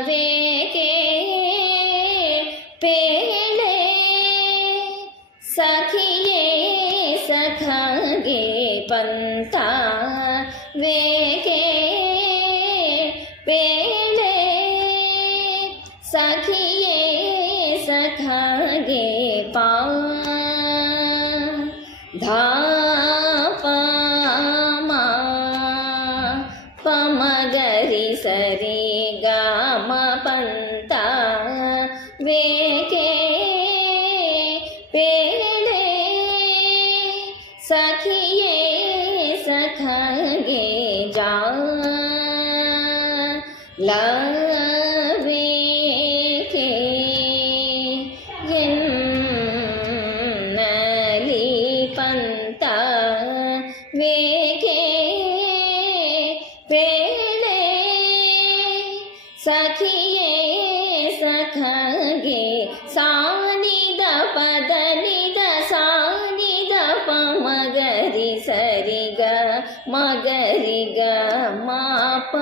ಪಂತವೇಕೆ ಪೇಳೆ ಸಖಿಯೇ ಸಖಗೆ ಪಂತವೇಕೆ ಪೇಳೆ ಸಖಿಯೇ ಸಖಗೆ ಪಾ ಧಾ ಪಮಗರಿ ಸರಿ ಗ ಮ ಪಂತ ವೇಕೆ ಪೇಳೆ ಸಖಿಯೇ ಸಖಗೆ ಜಾ ಲವೇಕೆ ಎನ್ನಲಿ ಪಂತ ವೇಕೆ ಪೇಳೆ ಸಖಿಯೇ ಸಖಗೆ ಸಾನಿದ ಪದ ನಿದ ಸಾನಿದ ಪ ಮಗರಿ ಸರಿಗ ಮಗರಿಗ ಮಾಪ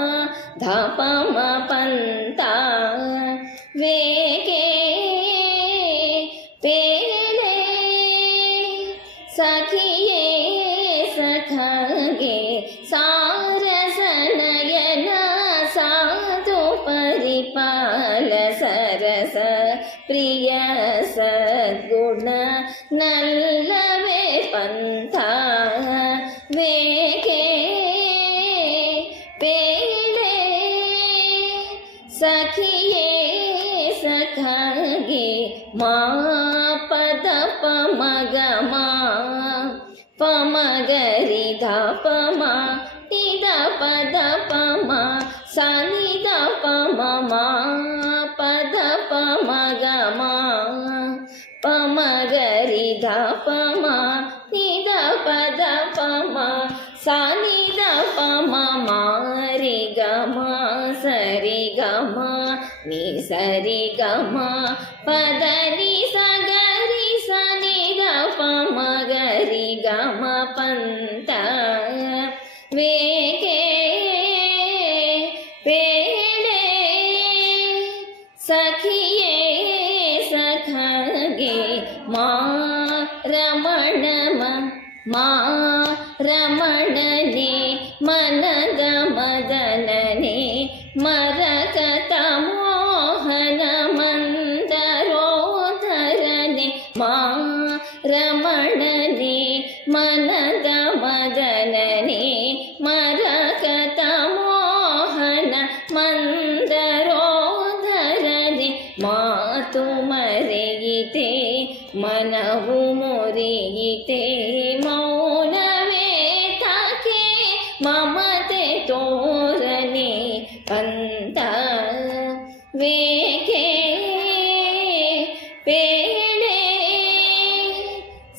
ಧಪ ಮ ಪಂತ ವೇಕೆ ಪೇಳೆ ಸಖಿಯೇ ಸಖಗೆ ಸಾರಸನಯನ ಸಾಧು ಪರಿಪಾಲ ಸರಸ ಪ್ರಿಯ ಸದ್ಗುಣ ನಲ್ಲವೇ ಪಂಥ ವೇಕೆ ಪೇಳೆ ಸಖಿಯೇ ಸಖಗೆ ಮಾ ಪದ ಪ ಮಗ ಮಾ ಪಮಗರಿ ಧ ಪಮ ನಿದ ಪದ ಪಮ ಸನಿದ ಪಮ ಪದ ಪಮಗ ಪಮಗರಿ ಧ ಪಮ ನಿದ ಪದ ಪಮ ಸನಿದ ಪಮ ರಿ ಗ ಮ ಸರಿ ಗ ಮ ನಿ ಸರಿ ಗ ಮ ಪದ ನಿ ಸ ಗರಿ ಸ ನಿ ದ ಪ ಮ ಗರಿ ಗ ಮ ಪಂತ ವೇಕೆ ಪೇಳೆ ಸಖಿಯೇ ಸಖಗೆ ಮಾ ರಮಣ ಮಾ ರಮಣನೆ ಮನದ ಮದನನೆ ಮರಕತ ಮೋಹನ ಮಂದರೋಧರನೆ ಮಾ ರಮಣನೆ ಮನದ ಮದನನೆ ಮರಕತ ಮೋಹನ ಮಂದರೋಧರನೆ ಮಾತು ಮರೆಯಿತೆ ಮನವು ಮುರಿಯಿತೆ ಮೌನವೇ ತಾಕೆ ಮಮತೆ ತೋರನೆ ಪಂತ ವೇಕೆ ಪೇಳೆ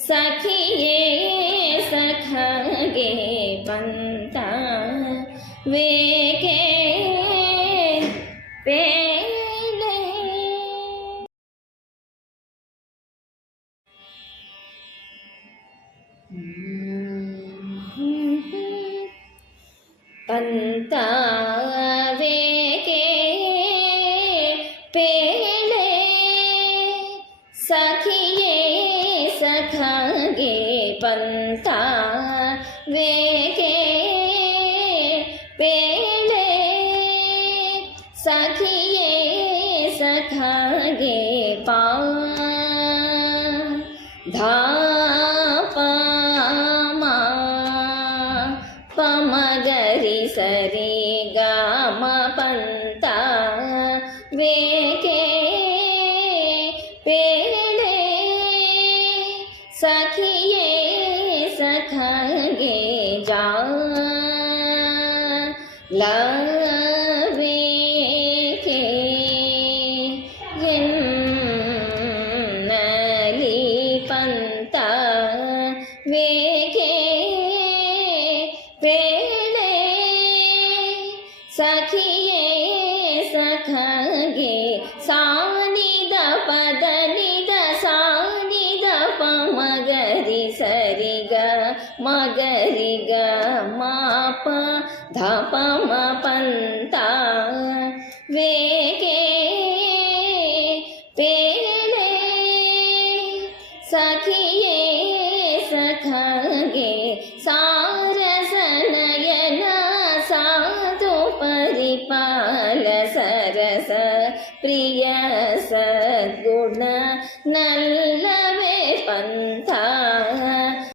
ಸಖಿಯೇ ಸಖಗೆ ಪಂತ ವೇಕೆ ಪೇಳೆ ಪಂತ ವೇಕೆ ಪೇಳೆ ಸಖಿಯೇ ಸಖಗೆ ಪಂತ ವೇಕೆ ಪೇಳೆ ಸಖಿಯೇ ಸಖಗೆ ಪಾ ಧಾ ಪಮಗರಿ ಸರಿ ಗ ಮ ಪಂತ ವೇಕೆ ಪೇಳೆ ಸಖಿಯೇ ಸಖಗೆ ಜಾ ಲವೇಕೆ ಎನ್ನಲಿ ಪಂತ ವೇಕೆ ಪೇಳೆ ಸಖಿಯೇ ಸಖಗೆ ಸಾನಿದ ಪದ ನಿದ ಸಾನಿದ ಪ ಮಗರಿ ಸ ಸರಿ ಗ ಮಗರಿ ಗ ಮಾಪ ಧಪ ಮ ಪಂತ ವೇಗೆ ಪೇಳೆ ಸಖಿಯೇ ಸಖಗೆ ಸಾರಸನಯನ ಸಾಧು ಪರಿಪಾಲ ಸರಸ ಪ್ರಿಯ ಸದ್ಗುಣ ನಲ್ಲ